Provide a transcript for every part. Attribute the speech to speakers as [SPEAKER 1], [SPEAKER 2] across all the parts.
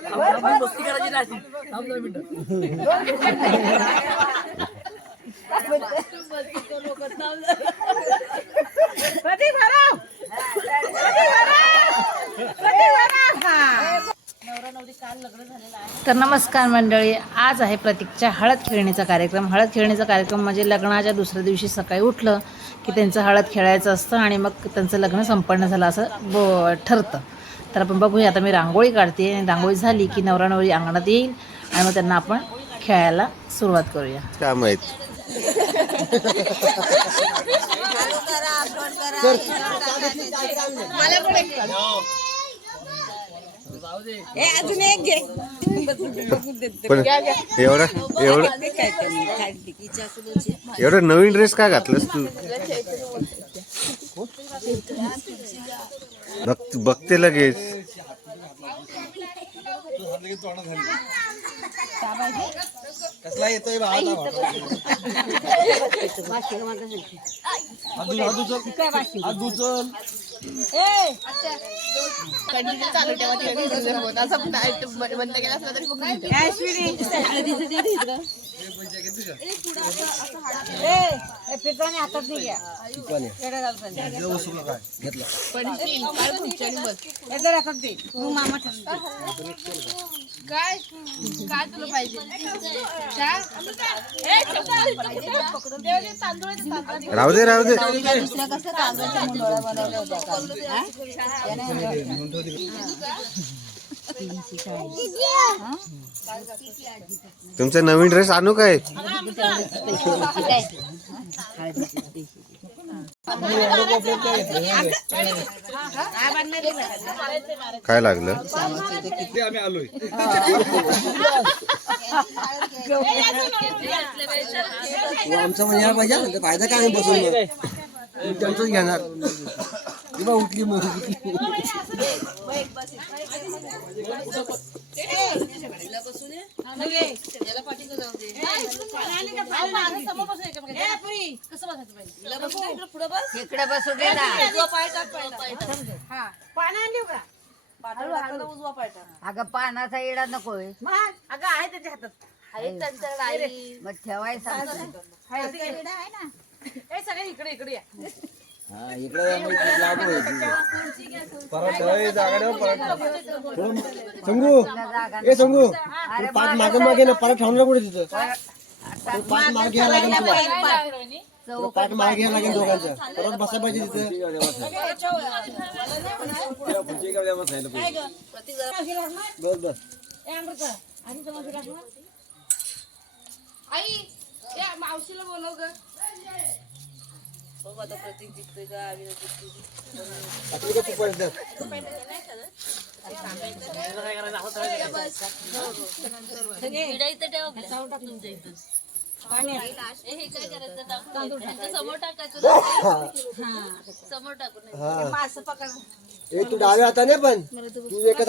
[SPEAKER 1] मस्ती करायची
[SPEAKER 2] तर नमस्कार मंडळी आज आहे प्रतीकच्या हळद खेळणीचा कार्यक्रम. हळद खेळणीचा कार्यक्रम म्हणजे लग्नाच्या दुसऱ्या दिवशी सकाळी उठलं की त्यांचं हळद खेळायचं असतं आणि मग त्यांचं लग्न संपन्न झालं असं ब ठरतं. तर आपण बघूया. आता मी रांगोळी काढते. आणि रांगोळी झाली की नवरा नवरी अंगणात येईल आणि मग त्यांना आपण खेळायला सुरुवात करूया.
[SPEAKER 3] काय माहीत? पण एवढा एवढा एवढा नवीन ड्रेस काय घातलास तू? बघ बघते लगेच.
[SPEAKER 4] कसला येतोय बा
[SPEAKER 5] चालू. ठेवा ते व्हिडिओ होत असं आयटम बंद केला असला तरी. काय काय तुला पाहिजे? चहा? दे, दे,
[SPEAKER 3] राहू दे राहू दे तुमचा नवीन ड्रेस आणू काय काय लागलं
[SPEAKER 4] आम्ही आलोय आमचं म्हणजे यायला पाहिजे ना, फायदा काय आम्ही बसून त्यांचंच घेणार किंवा उठली मग उठली
[SPEAKER 2] इकडे बसू दे अगं पानाचा इडा नकोय
[SPEAKER 5] अगं आहे. त्याच्या हातात आहे त्यांच्याकडे
[SPEAKER 2] मग ठेवायचा.
[SPEAKER 5] ए, सगळे इकडे इकडे या.
[SPEAKER 4] हा इकडे लागू परत जागा संगू? ए संगू. पाच मागे मागे ना परत ठेवलं कुठे तिथं? तू पाच मागे घ्यायला लागेल तुला. पाच मागे घ्यायला लागेल दोघांचं. परत बसा पाहिजे तिथं. बस बस.
[SPEAKER 5] आई या मावशीला बोलव ग.
[SPEAKER 4] आपली का तू पैसे दे. हा. ए तू डाव्या हाताने पण तू एकच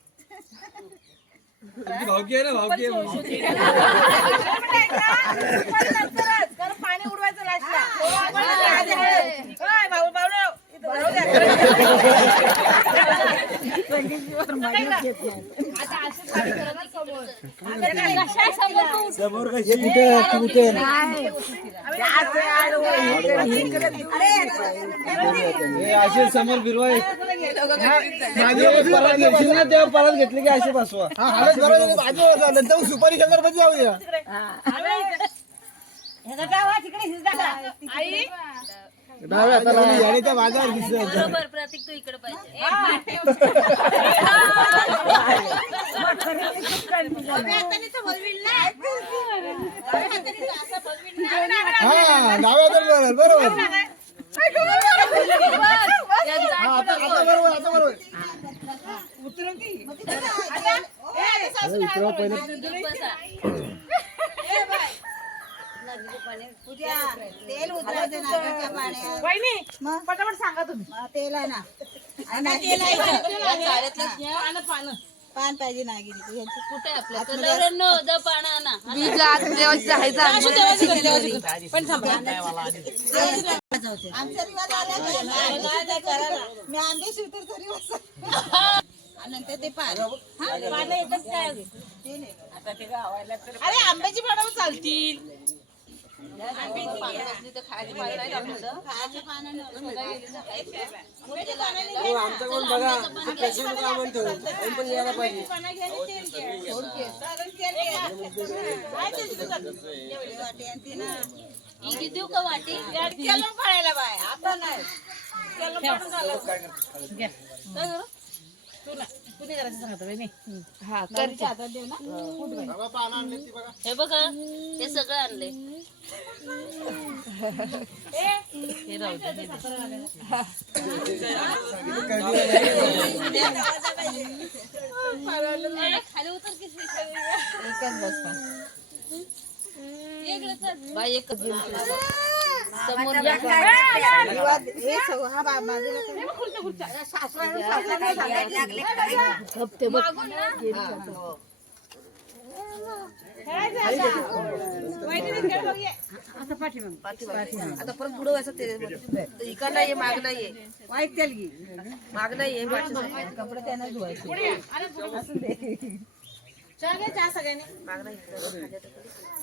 [SPEAKER 4] भावकी आहे ना भावकी आहे.
[SPEAKER 5] पाणी उडवायचं लास्टला भाऊ भाऊ
[SPEAKER 4] समोर. असे समोर फिरवा ना तेव्हा परत घेतले की असे बसवा. नंतर सुपारी खेळणार पण जाऊया
[SPEAKER 5] आई
[SPEAKER 4] डाव्या हाताला येण्याच्या बाजार दिसत.
[SPEAKER 5] बरोबर प्रतीक तू इकडे पाहिजे.
[SPEAKER 4] हा डाव्या हाताला बरोबर बरोबर.
[SPEAKER 5] यांचा
[SPEAKER 4] हा, आता आता
[SPEAKER 6] आता बरोबर. आता बरोबर
[SPEAKER 4] तेल पाण्यात
[SPEAKER 2] वहिनी पटापट सांगा तुम्ही.
[SPEAKER 4] मग तेल आहे ना. आणि तेल आहे. का? पान पाहिजे कुठे. मी आंबे नंतर ते पान. हा, पानं येतात काय? ते.
[SPEAKER 2] अरे आंब्याची पानं चालतील.
[SPEAKER 6] आमच्याकडून बघा पेशंट काय म्हणतो आम्ही पण यायला पाहिजे
[SPEAKER 4] पानं घे वाटी आणि ती बाय आता नाही तेल फाडून घालायचं.
[SPEAKER 2] घ्या नाही करायचं सांगतो
[SPEAKER 4] घरच्या हातात देऊ ना.
[SPEAKER 7] हे. बघा. हे सगळं आणले खाली उतर की बाई एक समोर
[SPEAKER 4] रिवाज हे. सगळं हा बा- बाजूला सांगायला लागले. काय?
[SPEAKER 7] आता. परत पुढे व्हायचं ते इकडला ये मागला ये. मागला ये
[SPEAKER 4] कपडे त्यांना धुवायचे.
[SPEAKER 2] चहा घ्या चहा सगळ्यांनी. उठायचं नाही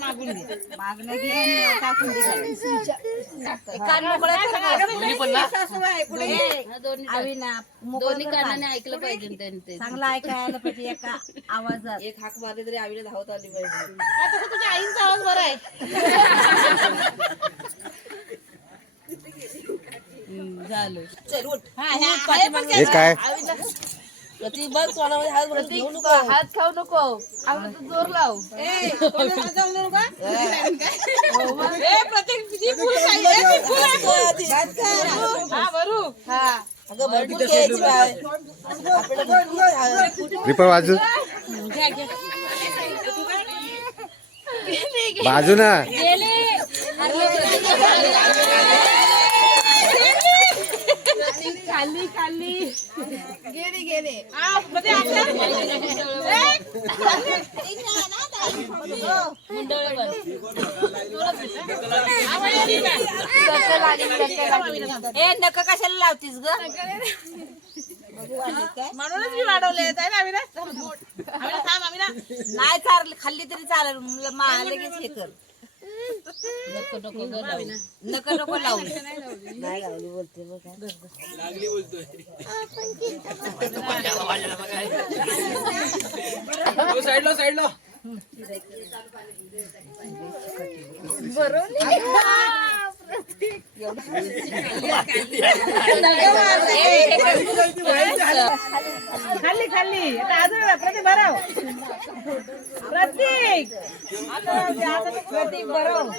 [SPEAKER 2] मागून घे.
[SPEAKER 4] मागणं घे आणि टाकून
[SPEAKER 7] दोन्ही कानाने ऐकलं पाहिजे त्यांनी
[SPEAKER 4] चांगला ऐकायला पाहिजे एका आवाजात.
[SPEAKER 7] एक हाक मारली तरी आवीला धावत आली पाहिजे.
[SPEAKER 2] आता तुझ्या आईंचा आवाज बरा आहे.
[SPEAKER 7] झालं.
[SPEAKER 4] चल उठ.
[SPEAKER 3] हे काय?
[SPEAKER 7] ती बघ तोंडामध्ये हात भरत घेऊ नको हात खाऊ नको आम्हाला तू जोर लाव
[SPEAKER 2] हा बरू
[SPEAKER 7] अगं भरपूर घ्यायची बाय
[SPEAKER 3] रिपा बाजू बाजू ना
[SPEAKER 2] खाली खाली गेले गेले हा मध्ये आपल्या
[SPEAKER 7] ए नक कशाला लावतीस ग?
[SPEAKER 2] म्हणूनच मी वाढवले.
[SPEAKER 7] नाही चार खाल्ली तरी चालेल. मला लगेच हे कर. नको नको ग लावू. नको नको लावू. नाही लावली बोलते बघ.
[SPEAKER 6] साईडला साईडला.
[SPEAKER 2] खाल्ली खाल्ली आता अजून वेळा, प्रतीक भराव. प्रतीक.
[SPEAKER 4] प्रतीक बरोबर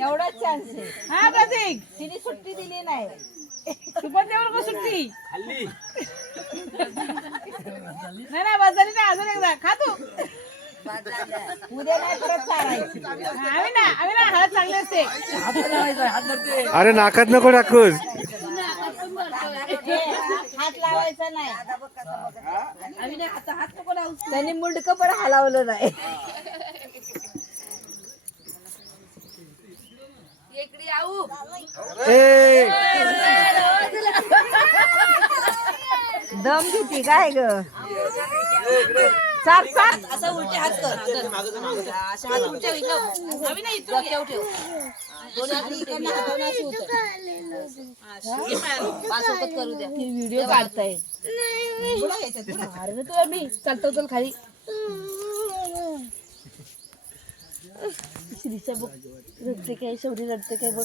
[SPEAKER 4] एवढाच चान्स आहे.
[SPEAKER 2] हा प्रतीक.
[SPEAKER 4] तिने सुट्टी दिली नाही.
[SPEAKER 2] तू पण देऊ नको सुट्टी नाही नाही बस झाली नाही अजून एकदा. खा तू.
[SPEAKER 4] उद्या नाही परत चालायची.
[SPEAKER 2] आम्ही ना आम्ही ना हळद चांगली असते.
[SPEAKER 3] अरे नाकात नको टाकूस
[SPEAKER 4] हात लावायचा नाही. त्यांनी मुंडक पण हलावलं नाही.
[SPEAKER 7] इकडे आऊ.
[SPEAKER 3] ए.
[SPEAKER 4] दम घेते काय ग? चाक चाक
[SPEAKER 7] असा उलटे हात कर. असे हात उलटे ठेव आम्ही नाही डोक्यावर ठेव. दोन्ही हात उलटे. ठेव. पाचोपत करू द्या.
[SPEAKER 4] व्हिडिओ काढताय.
[SPEAKER 7] अरे मी चालतो चल खाली. श्रीच्या बघ रडते काय शेवटी रडते काय बघ.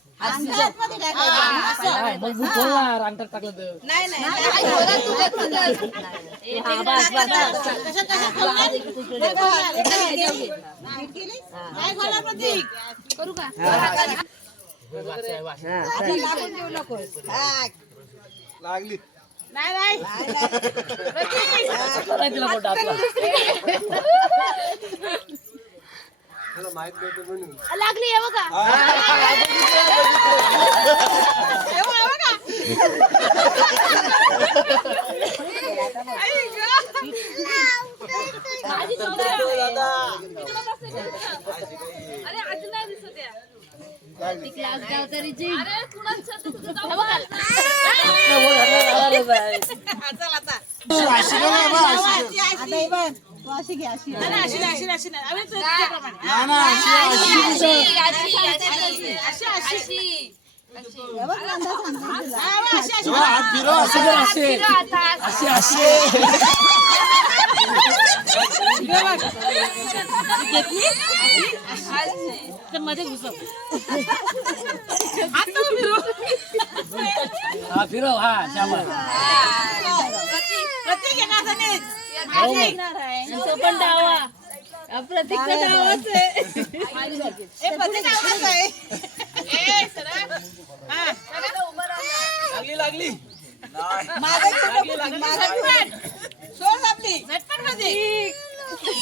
[SPEAKER 1] यातनं हात घालून ती काढी
[SPEAKER 4] नाही नाही काय बोला प्रतीक
[SPEAKER 5] करू का?
[SPEAKER 4] लागून देऊ नकोस.
[SPEAKER 6] लागली.
[SPEAKER 4] नाही नाही.
[SPEAKER 6] मला माहीत नव्हतं म्हणून
[SPEAKER 5] लागली आहे बघा अरे आजी नाही दिसत आहे. क्लास गावतारीची. अरे कुणाचं ते तुझं गाव बघा.
[SPEAKER 4] चल आता अशी, अशी. तू अशी घे अशी नाही, नाही, अशी नाही, अशी नाही, अशी नाही. आम्ही तुझ्याप्रमाणे. हे बघ, नंदा सांगते तुला. हा, बघ, अशी, अशी.
[SPEAKER 5] फिरव आता.
[SPEAKER 4] ते मध्ये घुसव. प्रतीक आहे. ना गणेश?
[SPEAKER 5] तो पण डावा. प्रतीक डावाच आहे.
[SPEAKER 4] ए, प्रतीक आवाज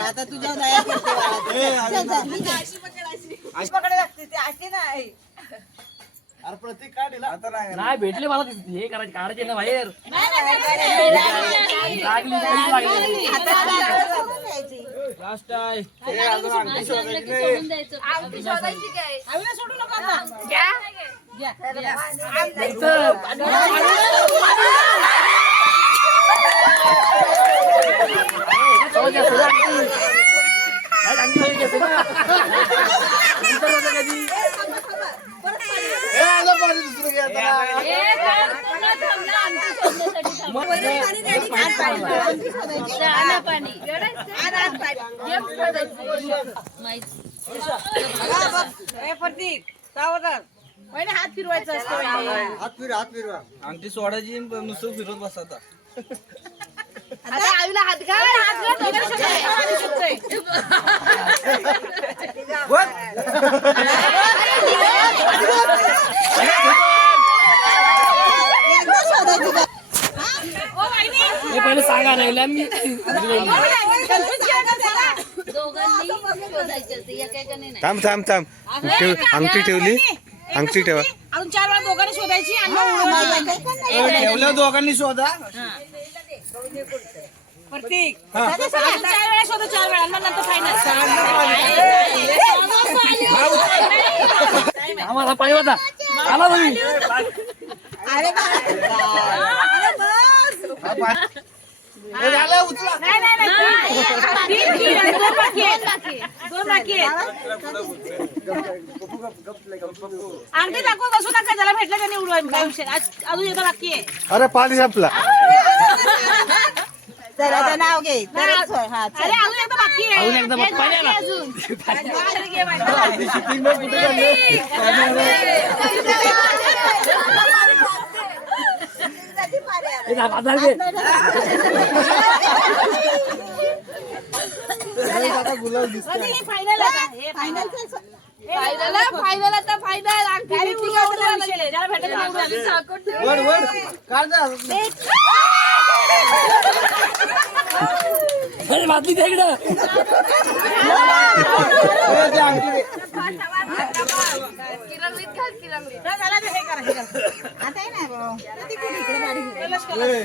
[SPEAKER 6] आता
[SPEAKER 4] तुझ्या दया बाळा. अशी लागते ती अशी नाही.
[SPEAKER 6] अरे प्रतीक काढ हिला. आता नाही.
[SPEAKER 1] नाही भेटले मला ते- हे करायचे काढायचे ना बाहेर.
[SPEAKER 4] सोडू नका आता
[SPEAKER 5] थांबला आमटी शोधण्यासाठी थांबला. आणा पाणी गेम शोधायची.
[SPEAKER 4] ए, प्रतीक, सावधान. पहिले हात फिरवायचा असतो.
[SPEAKER 6] हात फिर हात फिरवा.
[SPEAKER 1] आमटी सोडायची नुसतं फिरत बसा आता
[SPEAKER 5] आता. आईला हात
[SPEAKER 1] पहिले सांगा नाही मी
[SPEAKER 3] थांब थांब थांब. अंगठी ठेवली? अंगठी ठेवा.
[SPEAKER 4] अजून चार वेळा दोघांनी शोधायची आणि.
[SPEAKER 6] ठेवलं दोघांनी शोधा.
[SPEAKER 4] प्रतीक. चार वेळा शोधा चार वेळा. मग नंतर फायनल
[SPEAKER 1] आम्हाला पाहिजे होता. आला तुम्ही.
[SPEAKER 6] हे
[SPEAKER 4] अंगठी दाखव बसू नका ज्याला भेटलं त्याने उडवाय काय विषय. आज- अजून एकदा बाकी आहे.
[SPEAKER 3] अरे पाणी संपला.
[SPEAKER 4] नाव घे अजून एकदा
[SPEAKER 1] बघ, पाणी आला.
[SPEAKER 4] घे
[SPEAKER 1] हे घे.
[SPEAKER 6] आता गुलाब दिसत
[SPEAKER 4] प्रतीक, हे फायनल आहे का? हे फायनल
[SPEAKER 5] फायद्याला फायद्याला तर फायदा आहे. अंगठी बिंगठी काय उडवायला लागले. उडवायला. साखर ठेव.
[SPEAKER 6] वर वर काढ जा.
[SPEAKER 1] अरे बातमी द्या इकडं
[SPEAKER 6] ए, ते अंगठी दे.
[SPEAKER 5] किरमरीत घाल.
[SPEAKER 4] किती आहे.
[SPEAKER 6] ए,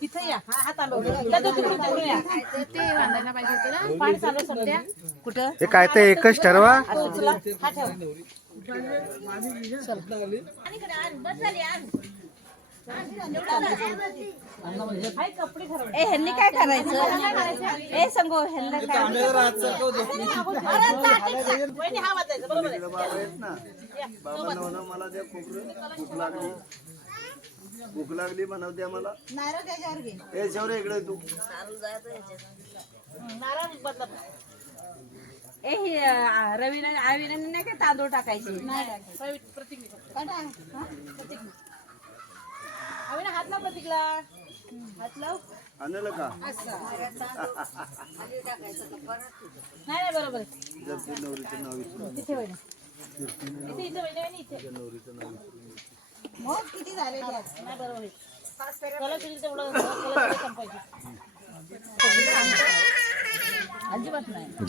[SPEAKER 2] तिथे या. हा कुठं?
[SPEAKER 3] काय ते एकच
[SPEAKER 2] हा हा ठरवा.
[SPEAKER 4] ए ह्यांनी काय करायचं? ए संगो ह्यांना काय?
[SPEAKER 8] भूक लागली भूक लागली बनव द्या मला
[SPEAKER 4] नारळ त्याच्यावर घे.
[SPEAKER 8] शौर्य इकडे तू.
[SPEAKER 2] नारळ बदला
[SPEAKER 4] ए हे अं, रवीला आवीला नाही का तांदूळ टाकायचे? काढा. हा?
[SPEAKER 2] आम्ही ना हात लाव प्रतीकला. हात लाव.
[SPEAKER 8] आणलं का?
[SPEAKER 2] नाही नाही बरोबर.
[SPEAKER 8] जर नवरीचं नाव
[SPEAKER 2] वहिनी इथे
[SPEAKER 4] मग किती झाले?
[SPEAKER 2] नाही बरोबर कलर तेवढं कलर संपायची. अजिबात नाही.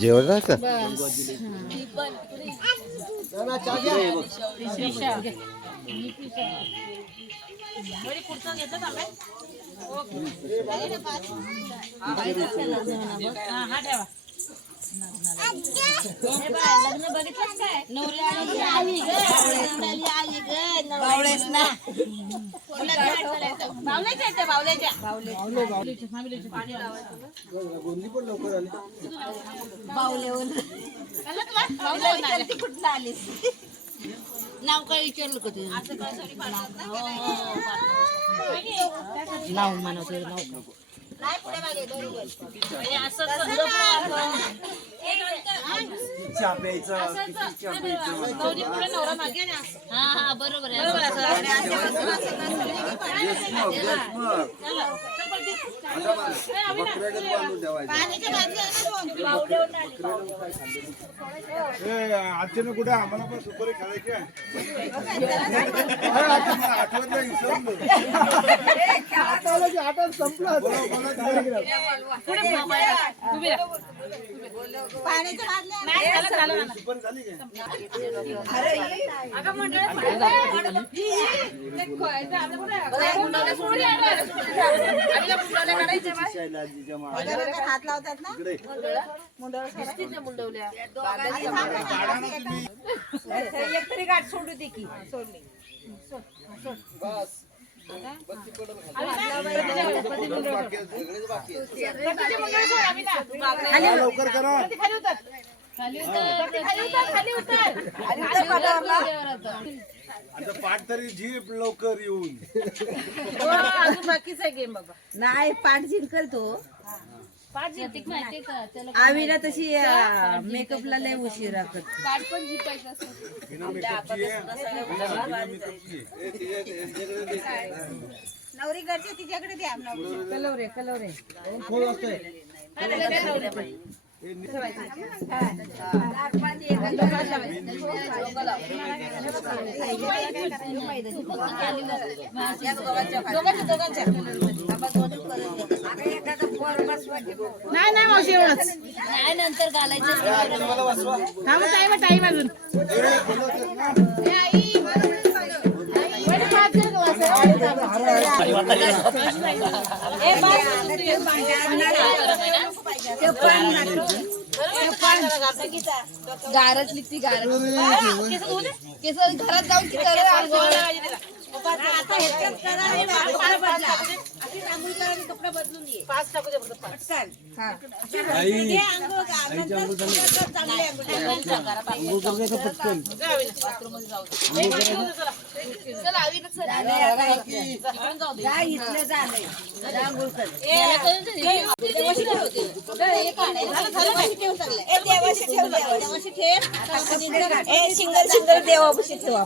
[SPEAKER 2] घेतलं का. हा, हा ठेवा.
[SPEAKER 4] लग्न काय नवरी आली आई ना
[SPEAKER 2] बावल्याच्या आहेत त्या, बावल्याच्या
[SPEAKER 6] गोंदी पण लवकर आली
[SPEAKER 4] बावलेवर कुठलं नाव काय विचारलं का तुझं नाव म्हणत नाव.
[SPEAKER 8] चहा प्यायचा? किती चहा प्यायचा?
[SPEAKER 4] हा हा बरोबर आहे.
[SPEAKER 8] देशमुख देशमुख आता बघ, बकऱ्याकडे
[SPEAKER 9] कुठे आम्हाला पण सुपारी खेळायची आठवत नाही विसरलो.
[SPEAKER 6] संपलं
[SPEAKER 9] सुपारी झाली काय
[SPEAKER 4] हात लावतात ना? एक तरी गाठ सोडू दे की. सोडली.
[SPEAKER 9] लवकर करा. आता पाठ तरी झीप लवकर येऊन.
[SPEAKER 2] अजून बाकीच आहे गेम बाबा
[SPEAKER 4] नाही पाठ जिंकल तो. आवीला तशी मेकअपला लय उशीर राखत
[SPEAKER 5] कार्ड पण जिंकायचं असतं.
[SPEAKER 9] बिना मेकअपची आहे. बिना मेकअपची आहे.
[SPEAKER 4] नवरी घरचे तिच्याकडे द्या.
[SPEAKER 2] कलवरे कलवरे. नाही नाही मावशी एवढंच.
[SPEAKER 4] नाही नंतर घालायचं
[SPEAKER 2] टाईम टाईम अजून.
[SPEAKER 5] गारटली ती गारट केस घरात जाऊन ती बदलून ये
[SPEAKER 2] पाच टाकू दे फक्त
[SPEAKER 4] सिंगल सिंगल देवापाशी ठेव